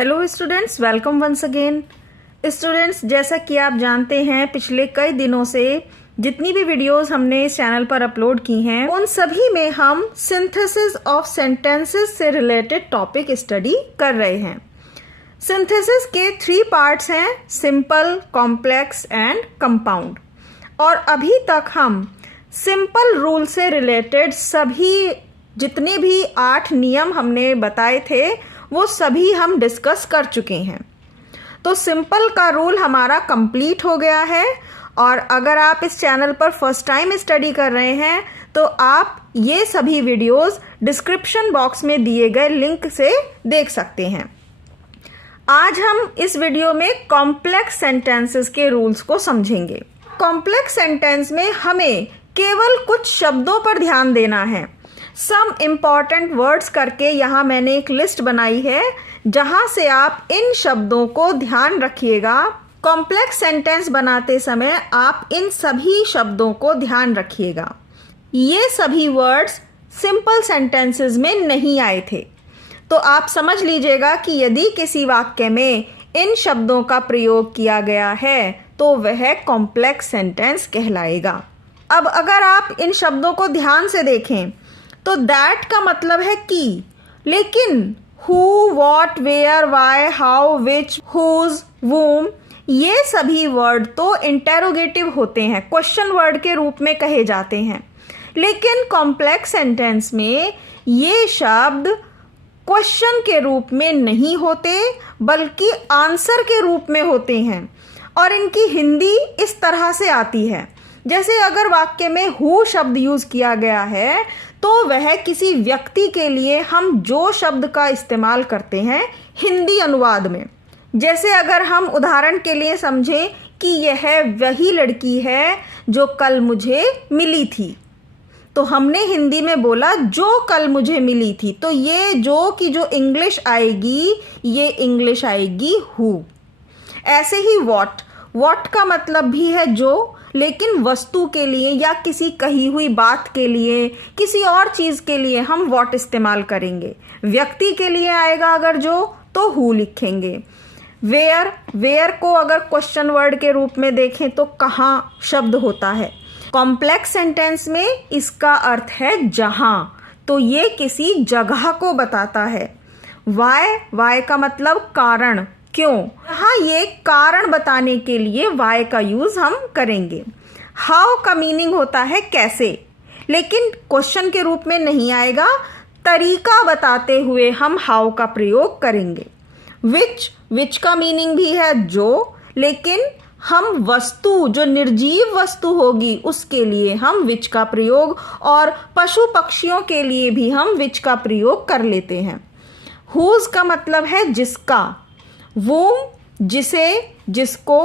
Hello students, welcome once again. Students, जैसा कि आप जानते हैं पिछले कई दिनों से जितनी भी वीडियोस हमने इस चैनल पर अपलोड की हैं उन सभी में हम सिंथेसिस ऑफ सेंटेंसेस से रिलेटेड टॉपिक स्टडी कर रहे हैं। सिंथेसिस के 3 पार्ट्स हैं, सिंपल, कॉम्प्लेक्स एंड कंपाउंड। और अभी तक हम सिंपल रूल से रिलेटेड सभी जितने भी 8 नियम हमने बताए थे वो सभी हम डिस्कस कर चुके हैं। तो सिंपल का रूल हमारा कंप्लीट हो गया है। और अगर आप इस चैनल पर फर्स्ट टाइम स्टडी कर रहे हैं तो आप ये सभी वीडियोस डिस्क्रिप्शन बॉक्स में दिए गए लिंक से देख सकते हैं। आज हम इस वीडियो में कॉम्प्लेक्स सेंटेंसेस के रूल्स को समझेंगे। कॉम्प्लेक्स सेंटेंस में हमें केवल कुछ शब्दों पर ध्यान देना है। सम इम्पॉर्टेंट वर्ड्स करके यहाँ मैंने एक लिस्ट बनाई है जहाँ से आप इन शब्दों को ध्यान रखिएगा। कॉम्प्लेक्स सेंटेंस बनाते समय आप इन सभी शब्दों को ध्यान रखिएगा। ये सभी वर्ड्स सिंपल सेंटेंसेस में नहीं आए थे, तो आप समझ लीजिएगा कि यदि किसी वाक्य में इन शब्दों का प्रयोग किया गया है तो वह कॉम्प्लेक्स सेंटेंस कहलाएगा। अब अगर आप इन शब्दों को ध्यान से देखें तो दैट का मतलब है कि, लेकिन who, what, where, why, how, which, whose, whom ये सभी वर्ड तो इंटेरोगेटिव होते हैं, क्वेश्चन वर्ड के रूप में कहे जाते हैं। लेकिन कॉम्प्लेक्स सेंटेंस में ये शब्द क्वेश्चन के रूप में नहीं होते बल्कि आंसर के रूप में होते हैं। और इनकी हिंदी इस तरह से आती है, जैसे अगर वाक्य में हु शब्द यूज किया गया है तो वह किसी व्यक्ति के लिए हम जो शब्द का इस्तेमाल करते हैं हिंदी अनुवाद में। जैसे अगर हम उदाहरण के लिए समझें कि यह वही लड़की है जो कल मुझे मिली थी, तो हमने हिंदी में बोला जो कल मुझे मिली थी। तो ये जो की जो इंग्लिश आएगी ये इंग्लिश आएगी हु। ऐसे ही वॉट का मतलब भी है जो, लेकिन वस्तु के लिए या किसी कही हुई बात के लिए, किसी और चीज़ के लिए हम वॉट इस्तेमाल करेंगे। व्यक्ति के लिए आएगा अगर जो तो हु लिखेंगे। वेयर को अगर क्वेश्चन वर्ड के रूप में देखें तो कहाँ शब्द होता है। कॉम्प्लेक्स सेंटेंस में इसका अर्थ है जहाँ, तो ये किसी जगह को बताता है। वाई का मतलब कारण, क्यों। हाँ, ये कारण बताने के लिए वाई का यूज हम करेंगे। हाउ का मीनिंग होता है कैसे, लेकिन क्वेश्चन के रूप में नहीं आएगा, तरीका बताते हुए हम हाउ का प्रयोग करेंगे। विच का मीनिंग भी है जो, लेकिन हम वस्तु जो निर्जीव वस्तु होगी उसके लिए हम विच का प्रयोग, और पशु पक्षियों के लिए भी हम विच का प्रयोग कर लेते हैं। हुज का मतलब है जिसका, वूम जिसे, जिसको,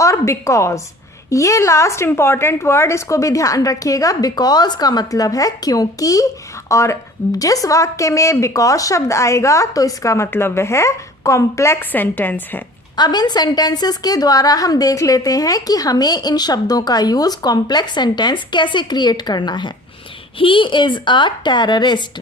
और बिकॉज ये लास्ट इंपॉर्टेंट वर्ड, इसको भी ध्यान रखिएगा। बिकॉज का मतलब है क्योंकि, और जिस वाक्य में बिकॉज शब्द आएगा तो इसका मतलब वह कॉम्प्लेक्स सेंटेंस है। अब इन सेंटेंसेस के द्वारा हम देख लेते हैं कि हमें इन शब्दों का यूज कॉम्प्लेक्स सेंटेंस कैसे क्रिएट करना है। ही इज अ टेररिस्ट,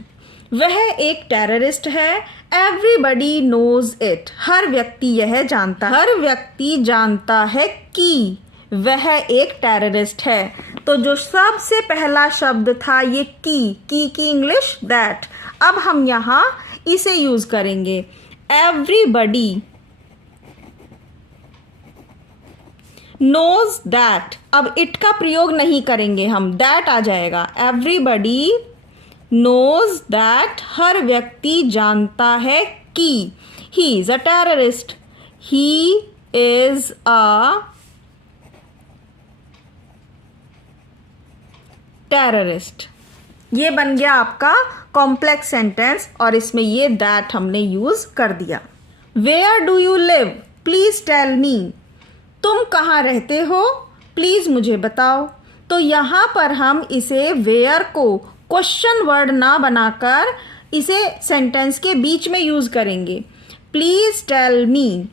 वह एक टेररिस्ट है। एवरीबडी नोज इट, हर व्यक्ति यह जानता, हर व्यक्ति जानता है कि वह एक टेररिस्ट है। तो जो सबसे पहला शब्द था ये की इंग्लिश दैट, अब हम यहाँ इसे यूज करेंगे। एवरीबडी नोज दैट, अब इट का प्रयोग नहीं करेंगे हम, दैट आ जाएगा। एवरीबडी नोज दैट, हर व्यक्ति जानता है कि he is a terrorist, he is a terrorist. ये बन गया आपका कॉम्प्लेक्स सेंटेंस और इसमें ये दैट हमने यूज कर दिया। Where do you live, please tell me, तुम कहाँ रहते हो, प्लीज मुझे बताओ। तो यहाँ पर हम इसे वेयर को क्वेश्चन वर्ड ना बनाकर इसे सेंटेंस के बीच में यूज करेंगे। प्लीज टेल मी,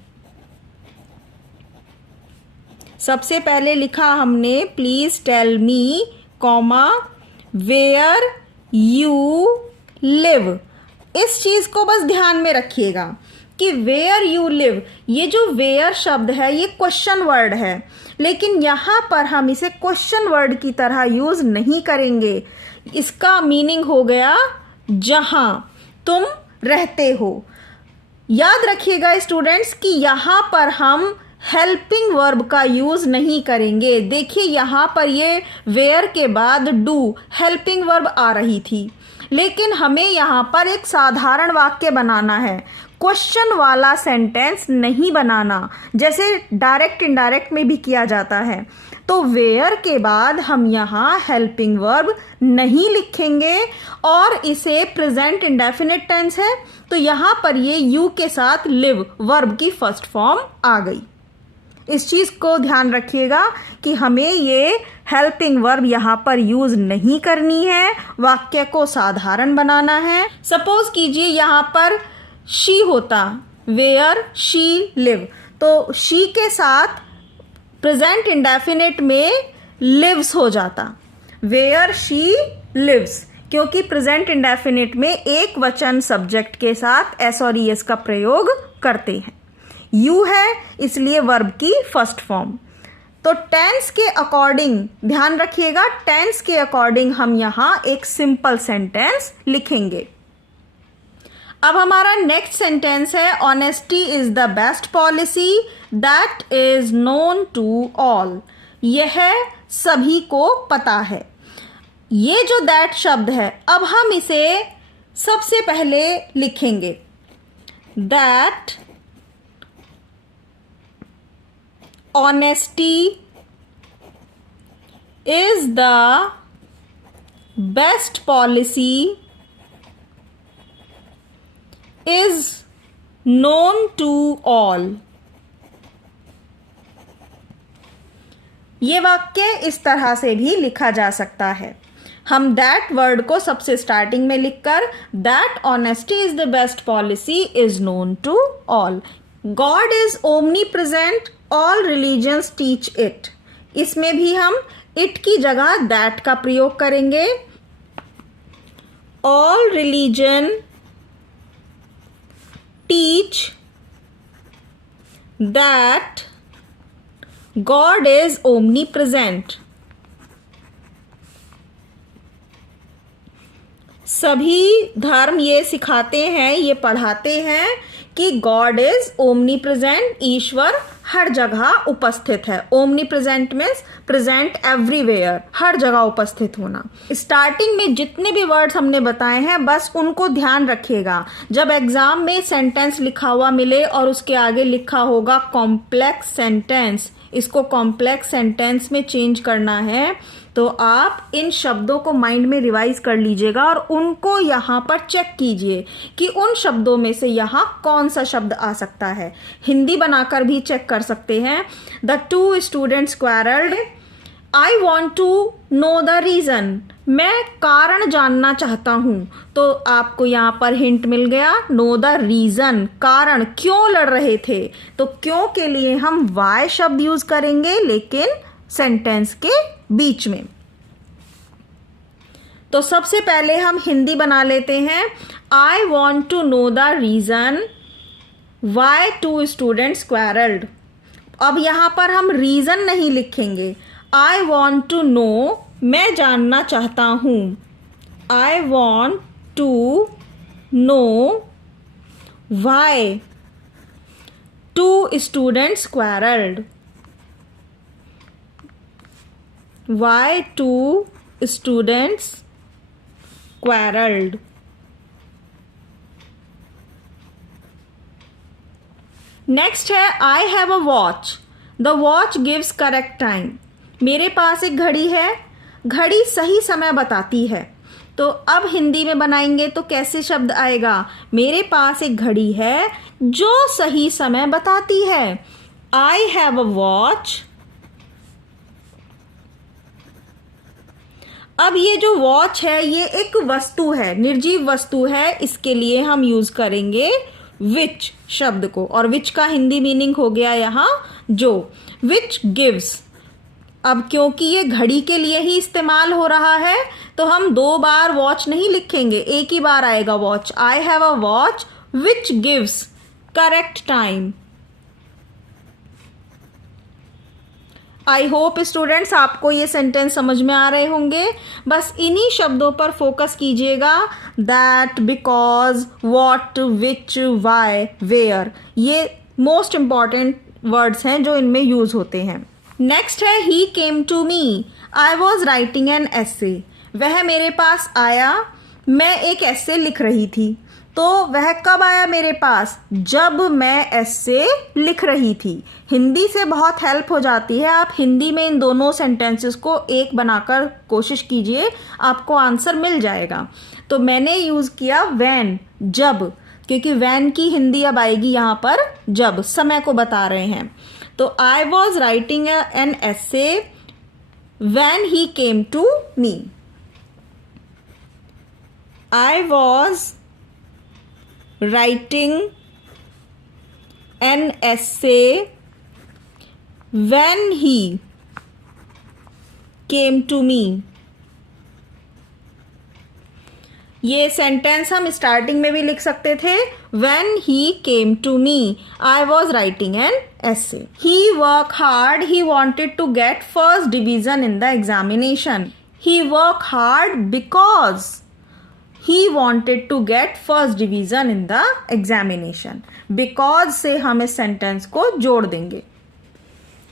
सबसे पहले लिखा हमने please tell me, comma where you live. इस चीज को बस ध्यान में रखिएगा कि वेयर यू लिव, ये जो वेयर शब्द है ये क्वेश्चन वर्ड है, लेकिन यहाँ पर हम इसे क्वेश्चन वर्ड की तरह यूज नहीं करेंगे। इसका मीनिंग हो गया जहां तुम रहते हो। याद रखिएगा स्टूडेंट्स कि यहाँ पर हम हेल्पिंग वर्ब का यूज नहीं करेंगे। देखिए यहाँ पर ये वेयर के बाद डू हेल्पिंग वर्ब आ रही थी, लेकिन हमें यहाँ पर एक साधारण वाक्य बनाना है, क्वेश्चन वाला सेंटेंस नहीं बनाना, जैसे डायरेक्ट इनडायरेक्ट में भी किया जाता है। तो वेयर के बाद हम यहाँ हेल्पिंग वर्ब नहीं लिखेंगे और इसे प्रेजेंट इंडेफिनिट टेंस है, तो यहाँ पर ये यू के साथ लिव वर्ब की फर्स्ट फॉर्म आ गई। इस चीज को ध्यान रखिएगा कि हमें ये हेल्पिंग वर्ब यहाँ पर यूज नहीं करनी है, वाक्य को साधारण बनाना है। सपोज कीजिए यहाँ पर शी होता, वेयर शी लिव, तो शी के साथ प्रेजेंट इंडेफिनिट में लिव्स हो जाता, वेयर शी लिव्स, क्योंकि प्रेजेंट इंडेफिनिट में एक वचन सब्जेक्ट के साथ एस और ईएस का प्रयोग करते हैं। यू है इसलिए वर्ब की फर्स्ट फॉर्म। तो टेंस के अकॉर्डिंग ध्यान रखिएगा, टेंस के अकॉर्डिंग हम यहां एक सिंपल सेंटेंस लिखेंगे। अब हमारा नेक्स्ट सेंटेंस है, honesty is the best policy that is known to all. यह सभी को पता है। ये जो दैट शब्द है, अब हम इसे सबसे पहले लिखेंगे, that honesty is the best policy is known to all। ये वाक्य इस तरह से भी लिखा जा सकता है। हम दैट वर्ड को सबसे स्टार्टिंग में लिखकर that honesty is the best policy is known to all. God is omnipresent, all religions teach it. इसमें भी हम इट की जगह दैट का प्रयोग करेंगे। All religion teach that God is omnipresent. सभी धर्म ये सिखाते हैं, ये पढ़ाते हैं कि गॉड इज ओमनी प्रेजेंट, ईश्वर हर जगह उपस्थित है। Omnipresent means present everywhere, हर जगह उपस्थित होना। स्टार्टिंग में जितने भी वर्ड्स हमने बताए हैं बस उनको ध्यान रखिएगा। जब एग्जाम में सेंटेंस लिखा हुआ मिले और उसके आगे लिखा होगा कॉम्प्लेक्स सेंटेंस, इसको कॉम्प्लेक्स सेंटेंस में चेंज करना है, तो आप इन शब्दों को माइंड में रिवाइज कर लीजिएगा और उनको यहाँ पर चेक कीजिए कि उन शब्दों में से यहाँ कौन सा शब्द आ सकता है। हिंदी बनाकर भी चेक कर सकते हैं। The two students quarrelled, I want to know the reason, मैं कारण जानना चाहता हूं, तो आपको यहाँ पर हिंट मिल गया, नो द रीजन, कारण, क्यों लड़ रहे थे। तो क्यों के लिए हम वाई शब्द यूज करेंगे, लेकिन सेंटेंस के बीच में। तो सबसे पहले हम हिंदी बना लेते हैं, I want to know the reason why two students quarrelled. अब यहां पर हम रीजन नहीं लिखेंगे, आई वॉन्ट टू नो, मैं जानना चाहता हूं, I want to know why two students quarrelled, why two students quarreled। Next है, I have a watch, the watch gives correct time. मेरे पास एक घड़ी है, घड़ी सही समय बताती है। तो अब हिंदी में बनाएंगे तो कैसे शब्द आएगा, मेरे पास एक घड़ी है जो सही समय बताती है। I have a watch. अब ये जो वॉच है ये एक वस्तु है, निर्जीव वस्तु है, इसके लिए हम यूज करेंगे विच शब्द को, और विच का हिंदी मीनिंग हो गया यहाँ जो, विच गिव्स। अब क्योंकि ये घड़ी के लिए ही इस्तेमाल हो रहा है तो हम दो बार वॉच नहीं लिखेंगे, एक ही बार आएगा watch. I have a watch which gives correct time. I hope students आपको ये सेंटेंस समझ में आ रहे होंगे। बस इन्हीं शब्दों पर फोकस कीजिएगा, that, because, what, which, why, where, ये मोस्ट इंपॉर्टेंट वर्ड्स हैं जो इनमें यूज होते हैं। नेक्स्ट है he came to me, I was writing an essay. वह मेरे पास आया, मैं एक एसे लिख रही थी। तो वह कब आया मेरे पास? जब मैं एसे लिख रही थी। हिंदी से बहुत हेल्प हो जाती है, आप हिंदी में इन दोनों सेंटेंसेस को एक बनाकर कोशिश कीजिए, आपको आंसर मिल जाएगा। तो मैंने यूज़ किया व्हेन, जब, क्योंकि व्हेन की हिंदी अब आएगी यहाँ पर जब, समय को बता रहे हैं। तो I was writing an essay when he came to me. आई वॉज writing an essay when he came to me। ये सेंटेंस हम स्टार्टिंग में भी लिख सकते थे, when he came to me, I was writing an essay। He worked hard, he wanted to get first division in the examination। He worked hard because he wanted to get first division in the examination। because से हम इस sentence को जोड़ देंगे।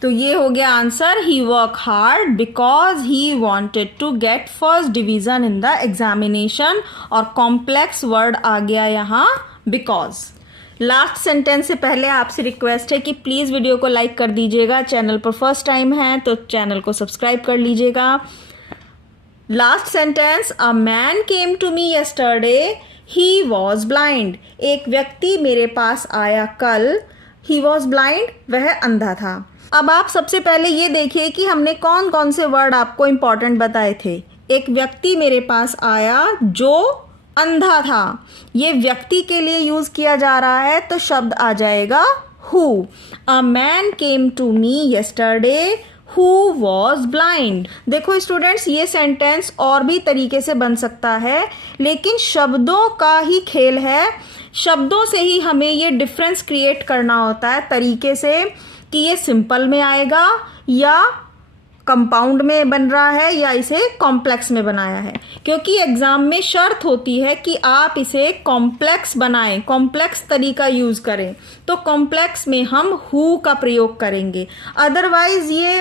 तो ये हो गया answer, he worked hard because he wanted to get first division in the examination, और कॉम्प्लेक्स वर्ड आ गया यहाँ because। लास्ट सेंटेंस से पहले आपसे रिक्वेस्ट है कि प्लीज़ वीडियो को लाइक कर दीजिएगा, चैनल पर फर्स्ट टाइम है तो चैनल को सब्सक्राइब कर लीजिएगा। Last sentence, a man came to me yesterday, he was blind. एक व्यक्ति मेरे पास आया कल, ही वॉज ब्लाइंड, वह अंधा था। अब आप सबसे पहले ये देखिए कि हमने कौन कौन से वर्ड आपको इंपॉर्टेंट बताए थे। एक व्यक्ति मेरे पास आया जो अंधा था, ये व्यक्ति के लिए यूज किया जा रहा है तो शब्द आ जाएगा who. A man came to me yesterday Who was blind। देखो स्टूडेंट्स, ये सेंटेंस और भी तरीके से बन सकता है, लेकिन शब्दों का ही खेल है। शब्दों से ही हमें ये डिफरेंस क्रिएट करना होता है तरीके से कि ये सिंपल में आएगा या कंपाउंड में बन रहा है या इसे कॉम्प्लेक्स में बनाया है, क्योंकि एग्जाम में शर्त होती है कि आप इसे कॉम्प्लेक्स बनाएं, कॉम्प्लेक्स तरीका यूज करें। तो कॉम्प्लेक्स में हम हु का प्रयोग करेंगे, अदरवाइज ये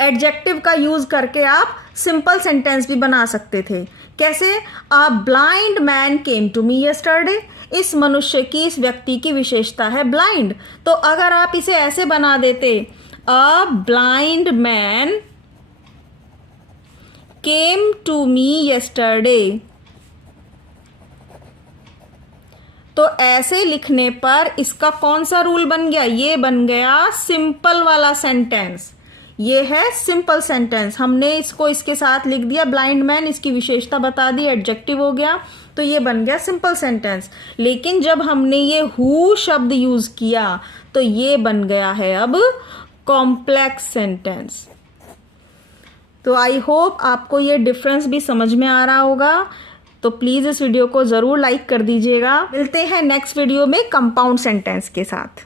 एडजेक्टिव का यूज करके आप सिंपल सेंटेंस भी बना सकते थे। कैसे? A blind man came to me yesterday, इस मनुष्य की, इस व्यक्ति की विशेषता है ब्लाइंड। तो अगर आप इसे ऐसे बना देते, a blind man came to me yesterday, तो ऐसे लिखने पर इसका कौन सा रूल बन गया? ये बन गया सिंपल वाला सेंटेंस। ये है सिंपल सेंटेंस, हमने इसको इसके साथ लिख दिया ब्लाइंड मैन, इसकी विशेषता बता दी, एडजेक्टिव हो गया, तो ये बन गया सिंपल सेंटेंस। लेकिन जब हमने ये हु शब्द यूज किया तो ये बन गया है अब कॉम्प्लेक्स सेंटेंस। तो आई होप आपको ये डिफरेंस भी समझ में आ रहा होगा। तो प्लीज़ इस वीडियो को ज़रूर लाइक कर दीजिएगा। मिलते हैं नेक्स्ट वीडियो में कंपाउंड सेंटेंस के साथ।